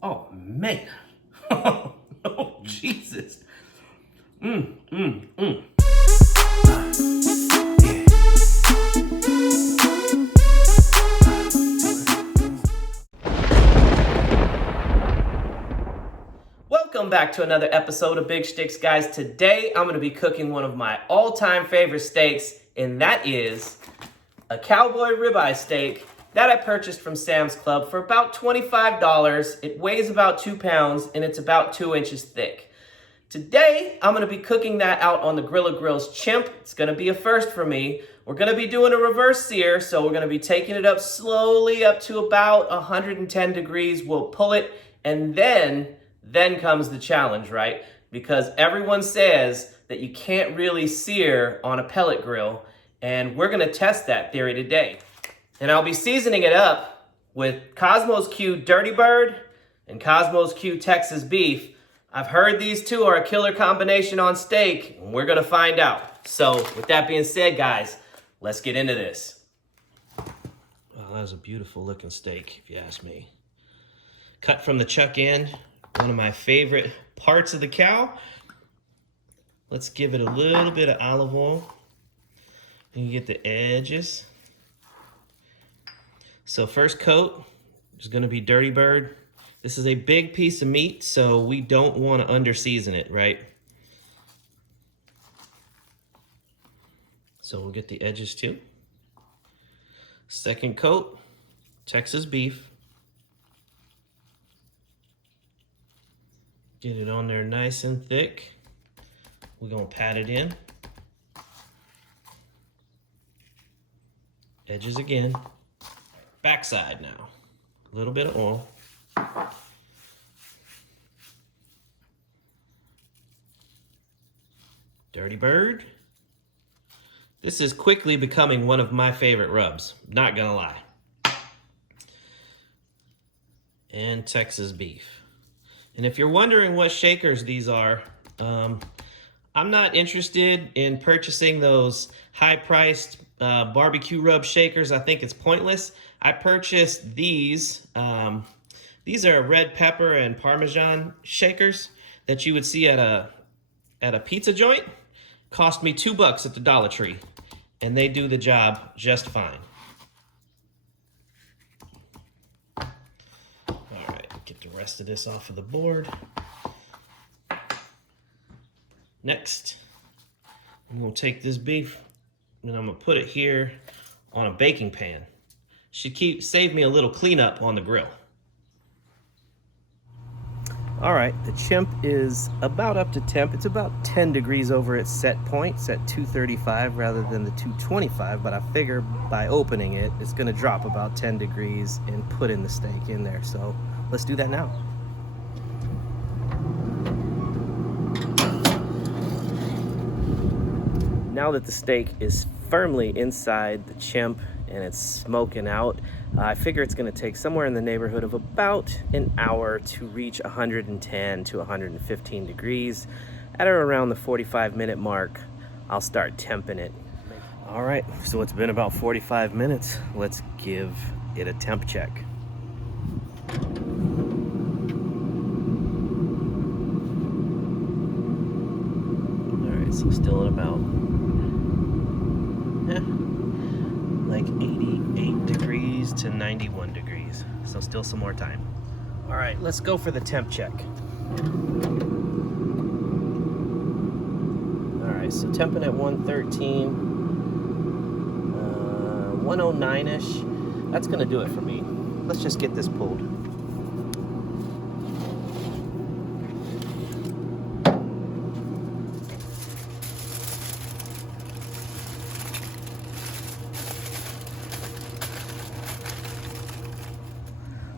Oh, man. Oh, Jesus. Mm, mm, mm. Welcome back to another episode of Big Shticks, guys. Today, I'm going to be cooking one of my all-time favorite steaks, and that is a Cowboy Ribeye Steak that I purchased from Sam's Club for about $25. It weighs about 2 pounds, and it's about 2 inches thick. Today, I'm going to be cooking that out on the Grilla Grills Chimp. It's going to be a first for me. We're going to be doing a reverse sear, so we're going to be taking it up slowly up to about 110 degrees. We'll pull it, and then comes the challenge, right? Because everyone says that you can't really sear on a pellet grill, and we're going to test that theory today. And I'll be seasoning it up with KosmosQ Dirty Bird and KosmosQ Texas Beef. I've heard these two are a killer combination on steak, and we're going to find out. So with that being said, guys, let's get into this. Well, that was a beautiful looking steak, if you ask me. Cut from the chuck end. One of my favorite parts of the cow. Let's give it a little bit of olive oil. And you get the edges. So first coat is going to be Dirty Bird. This is a big piece of meat, so we don't want to under-season it, right? So we'll get the edges too. Second coat, Texas Beef. Get it on there nice and thick. We're gonna pat it in. Edges again. Backside now. A little bit of oil. Dirty Bird. This is quickly becoming one of my favorite rubs, not gonna lie. And Texas Beef. And if you're wondering what shakers these are, I'm not interested in purchasing those high-priced barbecue rub shakers. I think it's pointless. I purchased these. These are red pepper and Parmesan shakers that you would see at a pizza joint. Cost me $2 at the Dollar Tree, and they do the job just fine. Get the rest of this off of the board. Next, I'm gonna take this beef and I'm gonna put it here on a baking pan. Should save me a little cleanup on the grill. All right, the Chimp is about up to temp. It's about 10 degrees over its set point. It's at 235 rather than the 225, but I figure by opening it, it's gonna drop about 10 degrees and put in the steak in there. So let's do that now. Now that the steak is firmly inside the Chimp and it's smoking out, I figure it's going to take somewhere in the neighborhood of about an hour to reach 110 to 115 degrees. At or around the 45-minute mark, I'll start temping it. All right, so it's been about 45 minutes. Let's give it a temp check. So still at about like 88 degrees to 91 degrees. So still some more time. All right, let's go for the temp check. All right, so temping at 113, 109-ish. That's gonna do it for me. Let's just get this pulled.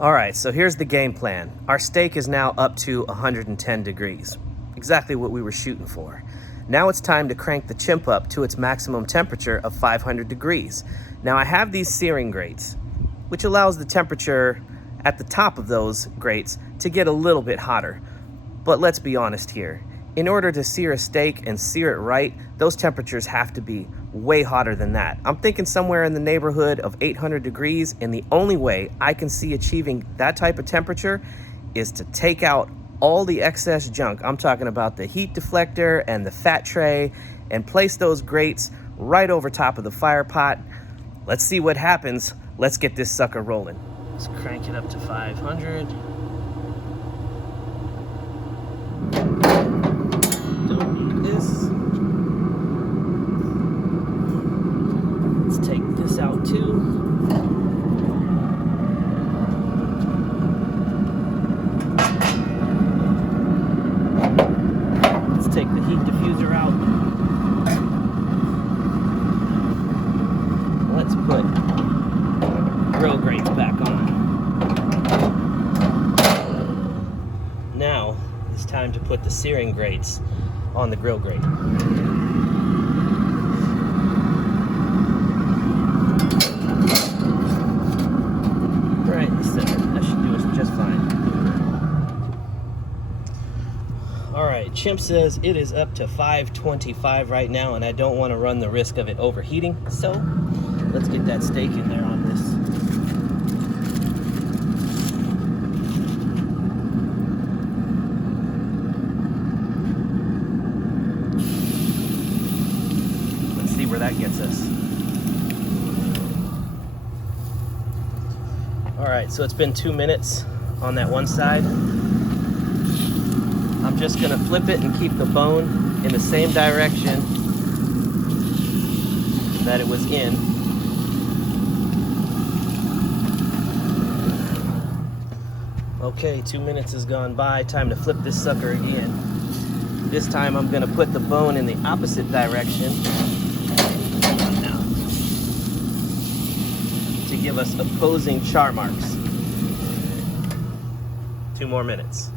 All right, so here's the game plan. Our steak is now up to 110 degrees, exactly what we were shooting for. Now it's time to crank the Chimp up to its maximum temperature of 500 degrees. Now I have these searing grates, which allows the temperature at the top of those grates to get a little bit hotter. But let's be honest here. In order to sear a steak and sear it right, those temperatures have to be way hotter than that. I'm thinking somewhere in the neighborhood of 800 degrees, and the only way I can see achieving that type of temperature is to take out all the excess junk. I'm talking about the heat deflector and the fat tray, and place those grates right over top of the fire pot. Let's see what happens. Let's get this sucker rolling. Let's crank it up to 500. Don't need this. Let's take this out too. Take the heat diffuser out. Let's put grill grates back on. Now it's time to put the searing grates on the grill grate. Right in the center. That should do us just fine. All right, Chimp says it is up to 525 right now, and I don't want to run the risk of it overheating, so let's get that steak in there on this. Let's see where that gets us. All right, so it's been 2 minutes on that one side. I'm just gonna flip it and keep the bone in the same direction that it was in. Okay, 2 minutes has gone by. Time to flip this sucker again. This time I'm gonna put the bone in the opposite direction. Hold on now. To give us opposing char marks. 2 more minutes.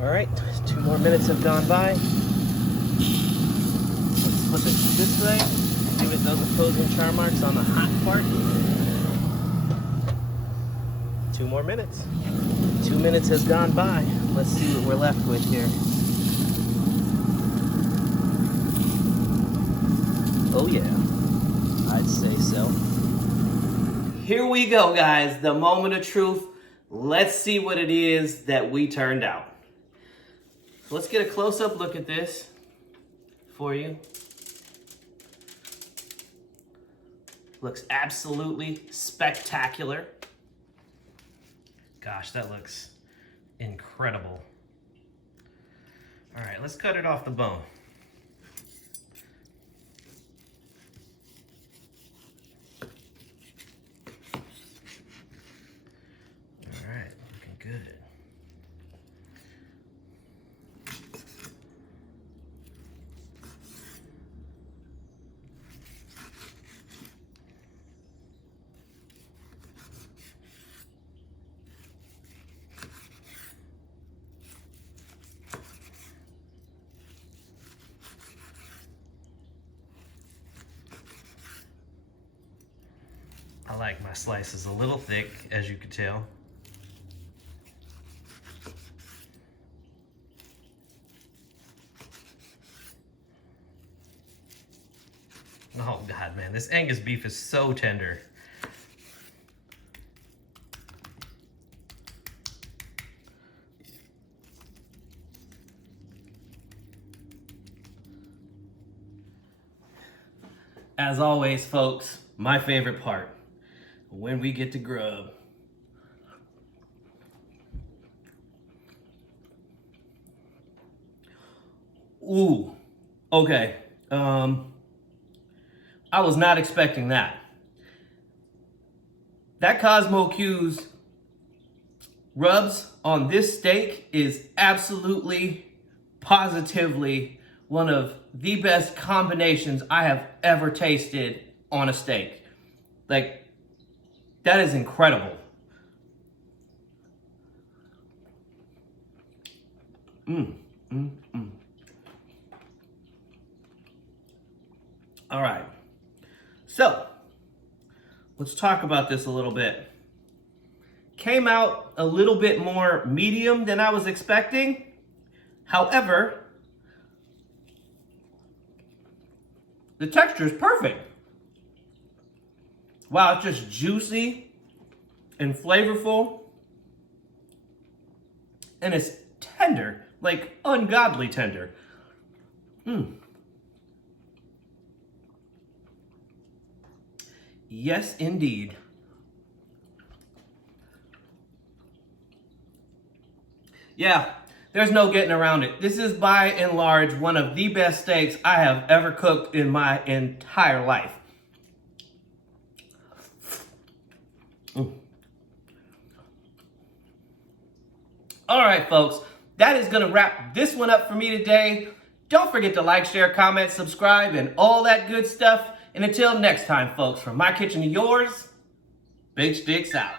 All right, 2 more minutes have gone by. Let's flip it this way. See what those opposing char marks on the hot part. 2 more minutes. 2 minutes has gone by. Let's see what we're left with here. Oh yeah, I'd say so. Here we go, guys. The moment of truth. Let's see what it is that we turned out. Let's get a close-up look at this for you. Looks absolutely spectacular. Gosh, that looks incredible. All right, let's cut it off the bone. All right, looking good. I like my slices a little thick, as you can tell. Oh God, man, this Angus beef is so tender. As always, folks, my favorite part, when we get to grub. Ooh, okay. I was not expecting that. That KosmosQ's rubs on this steak is absolutely, positively one of the best combinations I have ever tasted on a steak. Like, that is incredible. All right, so let's talk about this a little bit. Came out a little bit more medium than I was expecting. However, the texture is perfect. Wow, it's just juicy and flavorful. And it's tender, like ungodly tender. Yes, indeed. Yeah, there's no getting around it. This is by and large one of the best steaks I have ever cooked in my entire life. All right, folks, that is going to wrap this one up for me today. Don't forget to like, share, comment, subscribe, and all that good stuff. And until next time, folks, from my kitchen to yours, Big Shticks out.